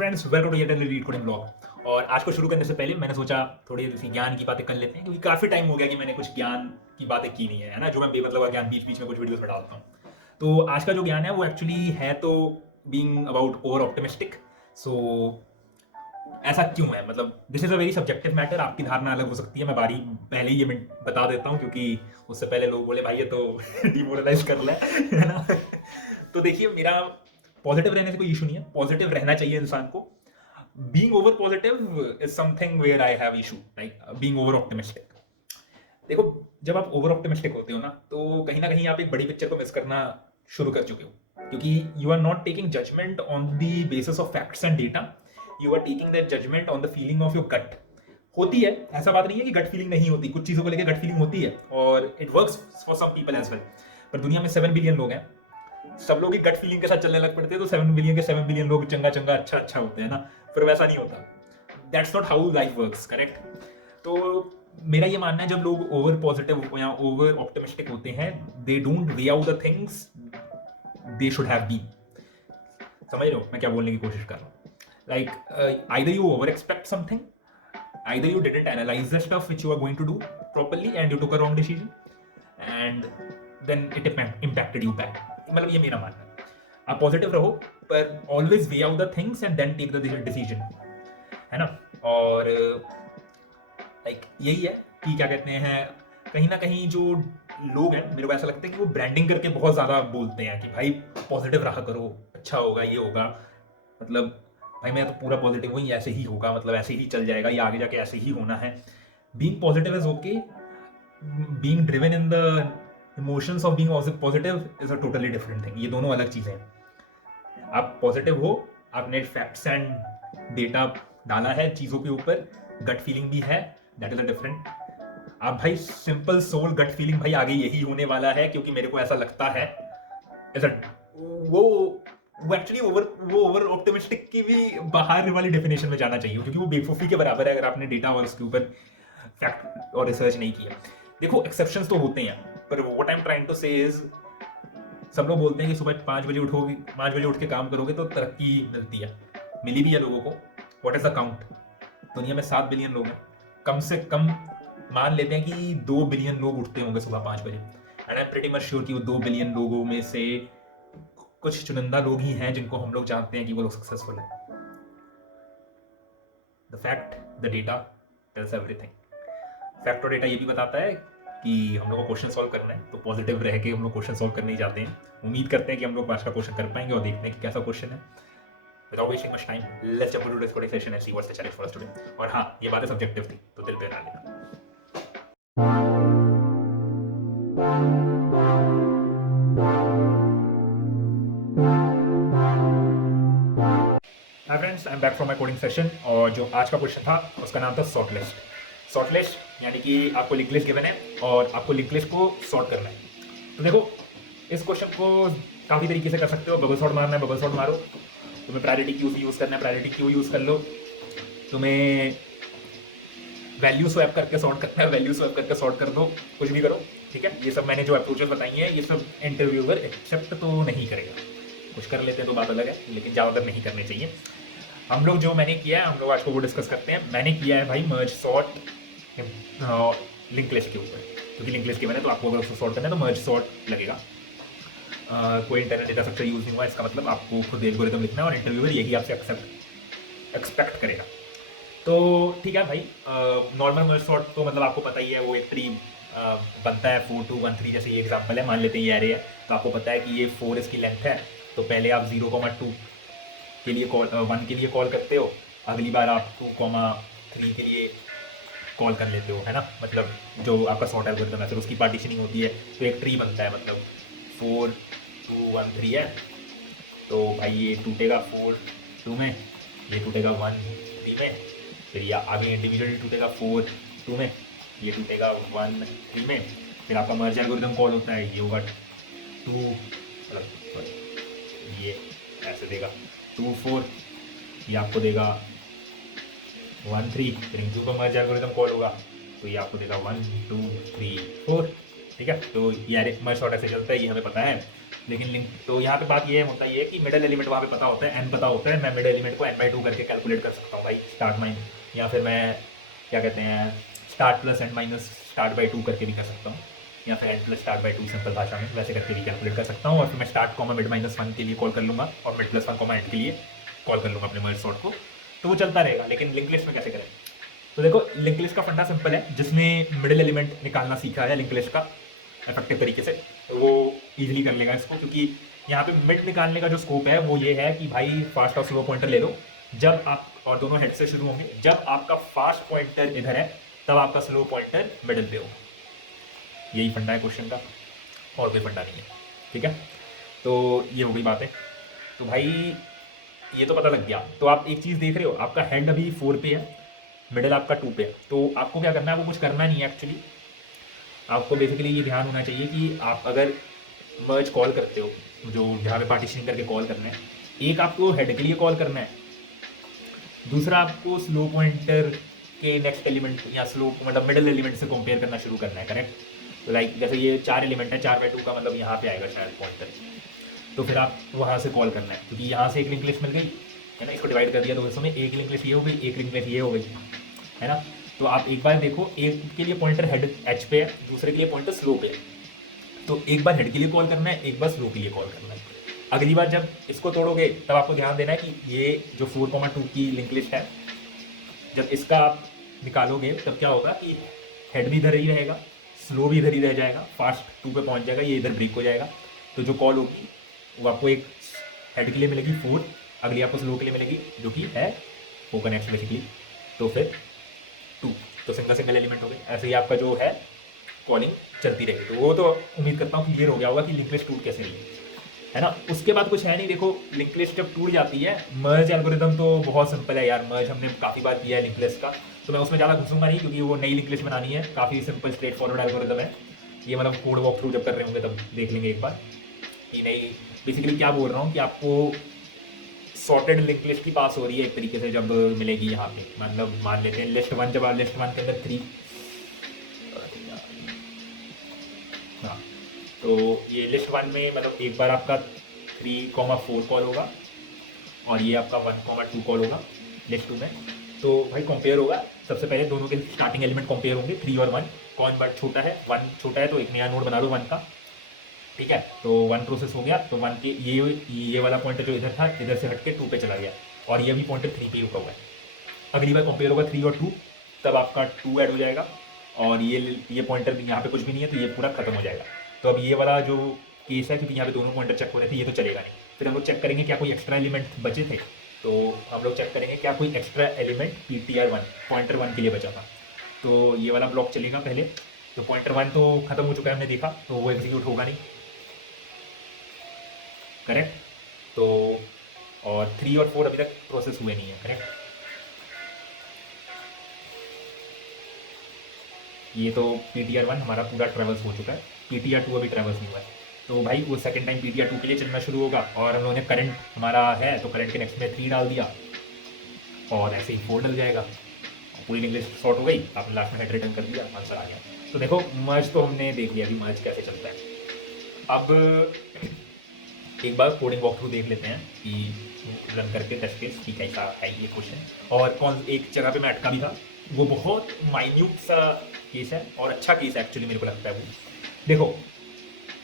Friends welcome to yet and read coding blog. और आज को शुरू करने से पहले मैंने सोचा थोड़ी सी ज्ञान की बातें कर लेते हैं, क्योंकि काफ़ी टाइम हो गया कि मैंने कुछ ज्ञान की बातें की नहीं है ना, जो मैं बेमतलब का ज्ञान बीच बीच में कुछ वीडियोस में डालता हूँ। तो आज का जो ज्ञान है वो एक्चुअली है तो बीइंग अबाउट ओवर ऑप्टिमिस्टिक। सो ऐसा क्यों है, मतलब this is a very subjective matter. आपकी धारणा अलग हो सकती है, मैं बारी पहले ही ये मैं बता देता हूँ, क्योंकि उससे पहले लोग बोले भाई ये तो डिमोरलाइज कर ले, है ना। तो देखिए, मेरा पॉजिटिव रहने से कोई इशू नहीं है, पॉजिटिव रहना चाहिए इंसान को। Being over positive is something where I have issue, like being over optimistic. देखो, जब आप ओवर ऑप्टिमिस्टिक होते हो ना, तो कहीं ना कहीं आप एक बड़ी पिक्चर को मिस करना शुरू कर चुके हो, क्योंकि you are not taking judgement on the basis of facts and data. You are taking that judgement on the feeling of your gut. होती है, ऐसा बात नहीं है कि गट फीलिंग नहीं होती, कुछ चीज़ों को लेकर गट फीलिंग होती है और it works for some people as well. पर दुनिया में 7 बिलियन लोग हैं, सब लोग ही गट फीलिंग के साथ चलने लग पड़ते हैं, तो 7 बिलियन के 7 बिलियन लोग चंगा चंगा अच्छा अच्छा होते हैं ना। फिर वैसा नहीं होता। That's not how life works, correct. तो मेरा ये मानना है, जब लोग ओवर पॉजिटिव या ओवर ऑप्टिमिस्टिक होते हैं, they don't weigh out the things they should have been. समझ रहे हो मैं क्या बोलने की कोशिश कर रहा हूँ? Like either you over expect something, either you didn't analyze the stuff which you are going to do properly and you took a wrong decision, and then it impacted you back। मतलब ये मेरा मानना है। आप positive रहो, पर always weigh out the things and then take the decision, है ना। और लाइक यही है कि क्या कहते हैं, कहीं ना कहीं जो लोग हैं, मेरे को ऐसा लगता है कि वो ब्रांडिंग करके बहुत ज़्यादा बोलते हैं कि भाई पॉजिटिव रहा करो, अच्छा होगा, ये होगा। मतलब भाई मैं तो पूरा पॉजिटिव हूँ, ऐसे ही होगा, मतलब ऐसे ही चल जाएगा, ये आगे जाके ऐसे ही होना है। Being positive is okay, being driven in the emotions of being positive is a totally different thing. ये दोनों अलग चीज़ें हैं। आप पॉजिटिव हो, आपने फैक्ट्स एंड डेटा डाला है चीज़ों के ऊपर, गट फीलिंग भी है, दैट इज अ डिफरेंट। आप भाई सिंपल सोल गट फीलिंग, भाई आगे यही होने वाला है क्योंकि मेरे को ऐसा लगता है, ऐसा वो वो एक्चुअली ओवर ऑप्टिमिस्टिक की भी बाहर वाली डेफिनेशन में जाना चाहिए, क्योंकि वो बेवकूफ़ी के बराबर है अगर आपने डेटा और उसके ऊपर फैक्ट और रिसर्च नहीं किया। देखो, एक्सेप्शंस तो होते हैं, पर what I am trying to say is, सब लोग बोलते हैं कि सुबह 5 बजे उठोगे, 5 बजे उठ के काम करोगे तो तरक्की मिलती है। मिली भी है लोगों को। What is the count? दुनिया में 7 बिलियन लोग हैं, कम से कम मान लेते हैं कि 2 बिलियन लोग उठते होंगे सुबह 5 बजे, and I am pretty much sure कि वो 2 बिलियन लोगों में से कुछ चुनिंदा लोग ही हैं जिनको हम लोग जानते हैं कि वो लोग सक्सेसफुल हैं। The fact, the data tells everything. Fact और डेटा ये भी बताता है कि हम लोग को क्वेश्चन सॉल्व करना है, तो पॉजिटिव रह के हम लोग क्वेश्चन सॉल्व करने ही जाते हैं। उम्मीद करते हैं कि हम लोग आज का क्वेश्चन कर पाएंगे और देखते हैं कि कैसा क्वेश्चन है। Without wasting much time, let's jump into this coding session and see what's the challenge for us today। और हाँ, ये बातें सब्जेक्टिव थी, तो दिल पे ना लेना। Hi friends, I am back from my coding session. और जो आज का क्वेश्चन था उसका नाम था सॉर्ट लिस्ट। सॉर्ट लिस्ट यानी कि आपको लिंक लिस्ट गिवन है और आपको लिंक लिस्ट को सॉर्ट करना है। तो देखो, इस क्वेश्चन को काफ़ी तरीके से कर सकते हो। बबल सॉर्ट मारना है, बबल सॉर्ट मारो। तुम्हें प्रायोरिटी क्यू यूज़ करना है, प्रायोरिटी क्यू यूज़ कर लो। तुम्हें वैल्यू स्वैप करके सॉर्ट करना है, वैल्यू स्वैप करके सॉर्ट कर दो, कुछ भी करो, ठीक है। ये सब मैंने जो अप्रोचेस बताई हैं, ये सब इंटरव्यूअर एक्सेप्ट तो नहीं करेगा। कुछ कर लेते हैं तो बात अलग है, लेकिन ज़्यादातर नहीं करने चाहिए। हम लोग जो मैंने किया है, हम लोग आज को वो डिस्कस करते हैं। मैंने किया है भाई मर्ज सॉर्ट लिंक लिस्ट के ऊपर, क्योंकि लिंक लिस्ट के मैंने, तो आपको अगर उसको सॉर्ट करना है तो मर्ज सॉर्ट लगेगा। कोई इंटरनल डेटा स्ट्रक्चर यूज़ नहीं हुआ, इसका मतलब आपको खुद एल्गोरिथम लिखना है और इंटरव्यूअर यही आपसे एक्सपेक्ट करेगा। तो ठीक है भाई, नॉर्मल मर्ज सॉर्ट तो मतलब आपको पता ही है, वो एक ट्री बनता है 4 2 1 3, जैसे ये एग्जांपल है, मान लेते हैं ये एरे है, तो आपको पता है कि ये 4 इसकी लेंथ है। तो पहले आप 0,2 के लिए कॉल 1 के लिए कॉल करते हो, अगली बार आप 2,3 के लिए कॉल कर लेते हो, है ना। मतलब जो आपका सॉर्ट एल्गोरिथम है, फिर उसकी पार्टीशनिंग होती है, तो एक ट्री बनता है। मतलब 4 2 1 3 है, तो भाई ये टूटेगा 4 2 में, ये टूटेगा 1 3 में, फिर ये आगे इंडिविजुअली टूटेगा 4 2 में, ये टूटेगा 1 3 में। फिर आपका मर्ज एल्गोरिथम कॉल होता है, ये होगा 2, मतलब ये ऐसे देगा 2 4, ये आपको देगा 1 3। फिर इंटू का मर्ज एल्गोरिथम कॉल होगा, तो ये आपको देगा 1 2 3 4, ठीक है। तो ये मर्ज सॉर्ट ऐसे चलता है, ये हमें पता है। लेकिन लिंक तो यहाँ पे बात ये होता है कि मिडल एलिमेंट वहाँ पे पता होता है, एन पता होता है, मैं मिडल एलिमेंट को n/2 करके कैलकुलेट कर सकता हूँ भाई, स्टार्ट माइन, या फिर मैं क्या कहते हैं start plus n minus start by 2 करके भी कर सकता हूँ, या फिर n plus start by 2 simple भाषा में वैसे करके भी कैलकुलेट कर सकता हूँ। और फिर मैं स्टार्ट कॉमा मिड -1 के लिए कॉल कर लूँगा और मिड +1 कॉमा एंड के लिए कॉल कर लूँगा अपने मर्ज सॉर्ट को, तो वो चलता रहेगा। लेकिन लिंक लिस्ट में कैसे करें? तो देखो लिंक लिस्ट का फंडा सिंपल है, जिसने मिडिल एलिमेंट निकालना सीखा है लिंक लिस्ट का इफेक्टिव तरीके से, तो वो इजीली कर लेगा इसको, क्योंकि यहाँ पे मिड निकालने का जो स्कोप है वो ये है कि भाई फास्ट और स्लो पॉइंटर ले लो, जब आप और दोनों हेड से शुरू होंगे, जब आपका फास्ट पॉइंटर इधर है तब आपका स्लो पॉइंटर मिडिल पे हो। यही फंडा है क्वेश्चन का, और कोई फंडा नहीं है। ठीक है, तो ये हो गई बात है। तो भाई ये तो पता लग गया। तो आप एक चीज़ देख रहे हो, आपका हेड अभी 4 पे है, मिडिल आपका 2 पे है, तो आपको क्या करना है, आपको कुछ करना नहीं है एक्चुअली। आपको बेसिकली ये ध्यान होना चाहिए कि आप अगर मर्ज कॉल करते हो, जो जहाँ पे पार्टीशनिंग करके कॉल करना है, एक आपको हेड के लिए कॉल करना है, दूसरा आपको स्लो पॉइंटर के नेक्स्ट एलिमेंट या स्लो मतलब मिडिल एलिमेंट से कंपेयर करना शुरू करना है, करेक्ट। तो लाइक जैसे ये 4 एलिमेंट है, 4/2 का मतलब यहाँ पे आएगा शायद पॉइंटर, तो फिर आप वहाँ से कॉल करना है, क्योंकि यहाँ से एक लिंक लिस्ट मिल गई है ना, इसको डिवाइड कर दिया तो उसमें एक लिंक लिस्ट ये हो गई, एक लिंक लिस्ट ये हो गई, है ना। तो आप एक बार देखो, एक के लिए पॉइंटर हेड एच पे है, दूसरे के लिए पॉइंटर स्लो पे है, तो एक बार हेड के लिए कॉल करना है, एक बार स्लो के लिए कॉल करना है। अगली बार जब इसको तोड़ोगे तब आपको ध्यान देना है कि ये जो 4,2 की लिंक लिस्ट है, जब इसका आप निकालोगे तब क्या होगा कि हेड भी इधर ही रहेगा, स्लो भी इधर ही रह जाएगा, फास्ट 2 पे पहुंच जाएगा, ये इधर ब्रेक हो जाएगा। तो जो कॉल होगी वो आपको एक हेड के लिए मिलेगी 4, अगली आपको स्लो के लिए मिलेगी जो कि है 4 का नेक्स्ट बेसिकली, तो फिर 2, तो सिंगल सिंगल एलिमेंट हो गए। ऐसे ही आपका जो है कॉलिंग चलती रहेगी। तो वो तो उम्मीद करता हूँ क्लियर हो गया होगा कि लिंक लिस्ट टूट कैसे रही है ना। उसके बाद कुछ है नहीं। देखो लिंक लिस्ट जब टूट जाती है, मर्ज एल्गोरिदम तो बहुत सिंपल है यार, मर्ज हमने काफ़ी बार किया है लिंक लिस्ट का, तो मैं उसमें ज़्यादा घुसूंगा नहीं, क्योंकि वो नई लिंक लिस्ट बनानी है, काफ़ी सिंपल स्ट्रेट फॉरवर्ड एल्गोरिदम है ये। मतलब कोड वॉक थ्रू जब कर रहे होंगे तब देख लेंगे एक बार कि नहीं बेसिकली क्या बोल रहा हूँ, कि आपको सॉर्टेड लिंक लिस्ट की पास हो रही है एक तरीके से जब मिलेगी यहाँ पे। मतलब मान लेते हैं लिस्ट 1, जब आप लिस्ट 1 के अंदर 3, हाँ, तो ये लिस्ट 1 में मतलब एक बार आपका 3,4 कॉल होगा और ये आपका 1,2 कॉल होगा लिस्ट 2 में। तो भाई कंपेयर होगा, सबसे पहले दोनों के स्टार्टिंग एलिमेंट कंपेयर होंगे 3 और 1, कौन बड़ा छोटा है, 1 छोटा है तो एक नया नोड बना दो 1 का, ठीक है। तो 1 प्रोसेस हो गया, तो 1 के ये वाला पॉइंटर जो इधर था इधर से हट के 2 पे चला गया, और ये भी पॉइंटर 3 पे रुका हुआ है। अगली बार कंपेयर होगा 3 और 2, तब आपका 2 ऐड हो जाएगा, और ये पॉइंटर यहाँ पे कुछ भी नहीं है तो ये पूरा खत्म हो जाएगा। तो अब ये वाला जो केस है, क्योंकि यहाँ पे दोनों पॉइंटर चेक हो रहे थे, ये तो चलेगा नहीं। फिर हम लोग चेक करेंगे क्या कोई एक्स्ट्रा एलिमेंट बचे थे, तो हम लोग चेक करेंगे क्या कोई एक्स्ट्रा एलिमेंट PTR1 पॉइंटर 1 के लिए बचा था, तो ये वाला ब्लॉक चलेगा पहले। तो पॉइंटर 1 तो खत्म हो चुका है, हमने देखा, तो वो एग्जीक्यूट होगा नहीं, करेक्ट। तो और 3 और 4 अभी तक प्रोसेस हुए नहीं है, करेक्ट। ये तो PTR1 हमारा पूरा ट्रेवल्स हो चुका है, PTR2 अभी ट्रेवल्स नहीं हुआ है। तो भाई वो सेकंड टाइम PTR2 के लिए चलना शुरू होगा, और हम लोगों ने करंट हमारा है तो करंट के नेक्स्ट में 3 डाल दिया, और ऐसे ही 4 डल जाएगा, पूरी लिंक लिस्ट सॉर्ट हो गई, आपने लास्ट में हेड रिटर्न कर दिया, आंसर आ गया। तो देखो मर्ज तो हमने देख लिया कि मर्ज कैसे चलता है। अब एक बार कोडिंग वॉक थ्रू देख लेते हैं कि रन करके टेस्ट केस कि कैसा है ये क्वेश्चन, और कौन एक जगह पे मैं अटका भी था, वो बहुत माइन्यूट सा केस है और अच्छा केस है एक्चुअली, मेरे को लगता है वो। देखो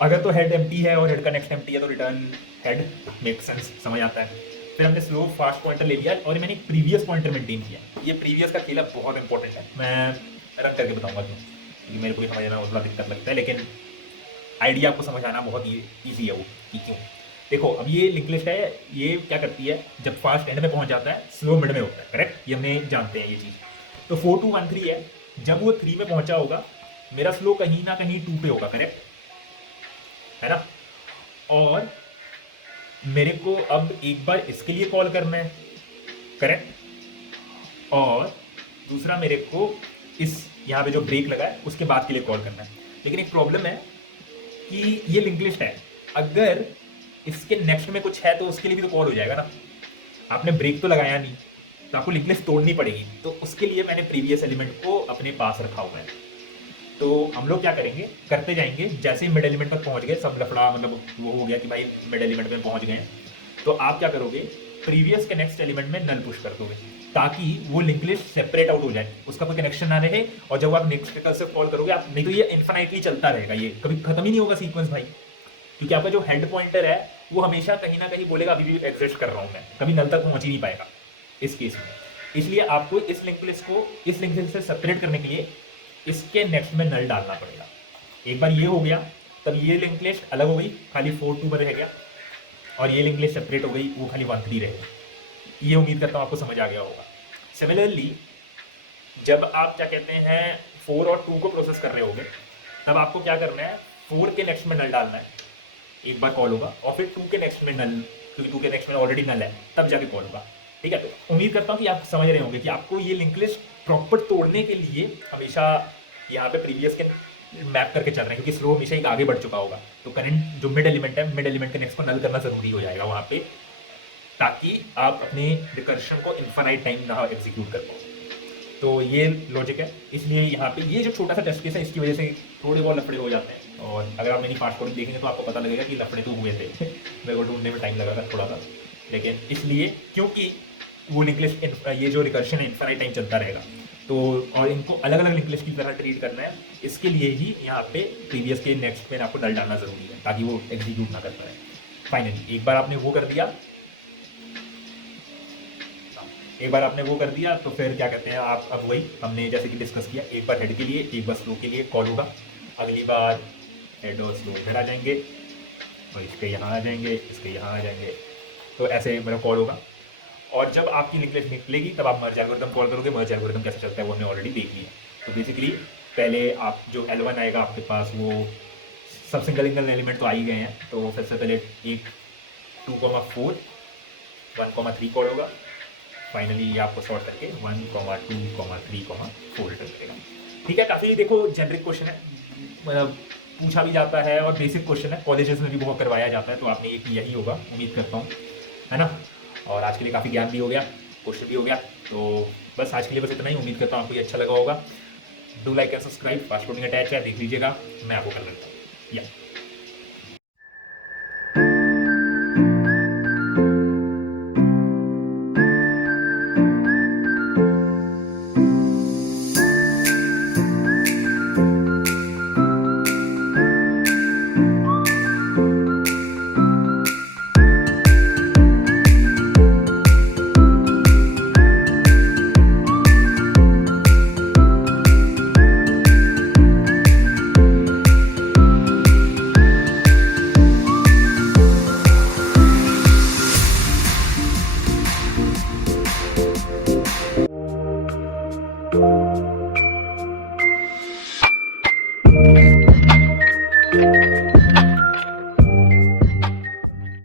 अगर तो हेड एम्प्टी है और हेड का नेक्स्ट एम्प्टी है तो रिटर्न हेड, मेक सेंस, समझ आता है। फिर हमने स्लो फास्ट पॉइंटर ले लिया और मैंने एक प्रीवियस पॉइंटर मेंटेन किया। ये प्रीवियस का खेला बहुत इंपॉर्टेंट है, मैं रन करके बताऊंगा क्यों, क्योंकि मेरे को भी समझना थोड़ा दिक्कत लगता है, लेकिन आइडिया आपको समझ आना बहुत ईजी है वो कि क्यों। देखो अब ये लिंक लिस्ट है, ये क्या करती है, जब फास्ट एंड में पहुंच जाता है स्लो मिड में होता है, करेक्ट, ये हमने जानते हैं ये चीज़। तो 4,2,1,3 है, जब वो 3 में पहुंचा होगा मेरा स्लो कहीं ना कहीं 2 पे होगा, करेक्ट है ना। और मेरे को अब एक बार इसके लिए कॉल करना है, करेक्ट, और दूसरा मेरे को इस यहाँ पे जो ब्रेक लगा है उसके बाद के लिए कॉल करना है। लेकिन एक प्रॉब्लम है कि ये लिंक लिस्ट है, अगर इसके नेक्स्ट में कुछ है तो उसके लिए भी तो कॉल हो जाएगा ना। आपने ब्रेक तो लगाया नहीं, तो आपको लिंक लिस्ट तोड़नी पड़ेगी, तो उसके लिए मैंने प्रीवियस एलिमेंट को अपने पास रखा हुआ है। तो हम लोग क्या करेंगे, करते जाएंगे, जैसे ही मिड एलिमेंट तक पहुंच गए, सब लफड़ा मतलब वो हो गया कि भाई मिड एलिमेंट में पहुंच गए हैं, तो आप क्या करोगे, प्रीवियस के नेक्स्ट एलिमेंट में नल पुश कर दोगे, ताकि वो लिंक लिस्ट सेपरेट आउट हो जाए, उसका कोई कनेक्शन ना रहे, और जब आप नेक्स्ट रिकर्सिव कॉल करोगे आप, नहीं तो ये इन्फिनाइटली चलता रहेगा, ये कभी खत्म ही नहीं होगा सीक्वेंस भाई, क्योंकि आपका जो हेड पॉइंटर है वो हमेशा कहीं ना कहीं बोलेगा अभी भी एग्जिस्ट कर रहा हूं मैं, कभी नल तक पहुंच ही नहीं पाएगा इस केस में। इसलिए आपको इस लिंक लिस्ट को इस लिंक लिस्ट से सेपरेट करने के लिए इसके नेक्स्ट में नल डालना पड़ेगा। एक बार ये हो गया, तब ये लिंक लिस्ट अलग हो गई, खाली 4 2 रह गया, और ये लिंक लिस्ट सेपरेट हो गई, वो खाली 1 3 रह गई। ये उम्मीद करता हूँ आपको समझ आ गया होगा। सिमिलरली जब आप क्या कहते हैं 4 और 2 को प्रोसेस कर रहे होगे, तब आपको क्या करना है, 4 के नेक्स्ट में नल डालना है, एक बार कॉल होगा, और फिर 2 के नेक्स्ट में नल, क्योंकि 2 के नेक्स्ट में ऑलरेडी नल है, तब जाके कॉल होगा। ठीक है, तो उम्मीद करता हूँ कि आप समझ रहे होंगे कि आपको ये लिंक लिस्ट प्रॉपर तोड़ने के लिए हमेशा यहाँ पे प्रीवियस के मैप करके चल रहे हैं, क्योंकि स्लो हमेशा एक आगे बढ़ चुका होगा, तो करंट जो मिड एलिमेंट है, मिड एलिमेंट के नेक्स्ट को नल करना जरूरी हो जाएगा वहाँ पे, ताकि आप अपने रिकर्शन को इन्फिनाइट टाइम ना एग्जीक्यूट कर पाओ। तो ये लॉजिक है, इसलिए यहाँ पे ये जो छोटा सा टेस्ट केस है, इसकी वजह से थोड़े बहुत लफड़े हो जाते हैं, और अगर आप मेरी फास्ट कोडिंग देखेंगे तो आपको पता लगेगा कि लफड़े तो हुए थे मेरे को ढूंढने में टाइम लगा था थोड़ा सा, लेकिन इसलिए क्योंकि वो लिंक लिस्ट, ये जो रिकर्शन है इन्फिनाइट टाइम चलता रहेगा, तो और इनको अलग अलग लिंक लिस्ट की तरह ट्रीट करना है, इसके लिए ही यहाँ पे प्रीवियस के नेक्स्ट में आपको नल डालना जरूरी है, ताकि वो एग्जीक्यूट ना कर पाए। फाइनली एक बार आपने वो कर दिया, तो फिर क्या कहते हैं आप, अब वही हमने जैसे कि डिस्कस किया, एक बार हेड के लिए, एक बार स्लो के लिए कॉल होगा, अगली बार हेड और स्लो इधर आ जाएंगे, और इसके यहाँ आ जाएंगे, इसके यहाँ आ जाएंगे, तो ऐसे मेरा कॉल होगा। और जब आपकी लिंक लिस्ट निकलेगी तब आप मर्ज एल्गोरिथम कॉल करोगे। मर्ज एल्गोरिथम कैसे चलता है वो हमने ऑलरेडी देख लिया। तो बेसिकली पहले आप जो L1 आएगा आपके पास, वो सब सिंगल एलिमेंट तो आ ही गए हैं, तो सबसे पहले एक 2,4 1,3 कॉल होगा, फाइनली ये आपको सॉर्ट करके 1,2,3,4 रिटर्न करेगा। ठीक है, काफ़ी देखो जेनरिक क्वेश्चन है, मतलब पूछा भी जाता है और बेसिक क्वेश्चन है, कॉलेजेस में भी बहुत करवाया जाता है, तो आपने ये किया ही होगा उम्मीद करता हूँ, है ना। और आज के लिए काफ़ी ज्ञान भी हो गया, क्वेश्चन भी हो गया, तो बस आज के लिए बस इतना ही। उम्मीद करता हूँ आपको ये अच्छा लगा होगा। Do like and subscribe, fast coding attach है, देख लीजिएगा, मैं आपको कर लेता हूँ या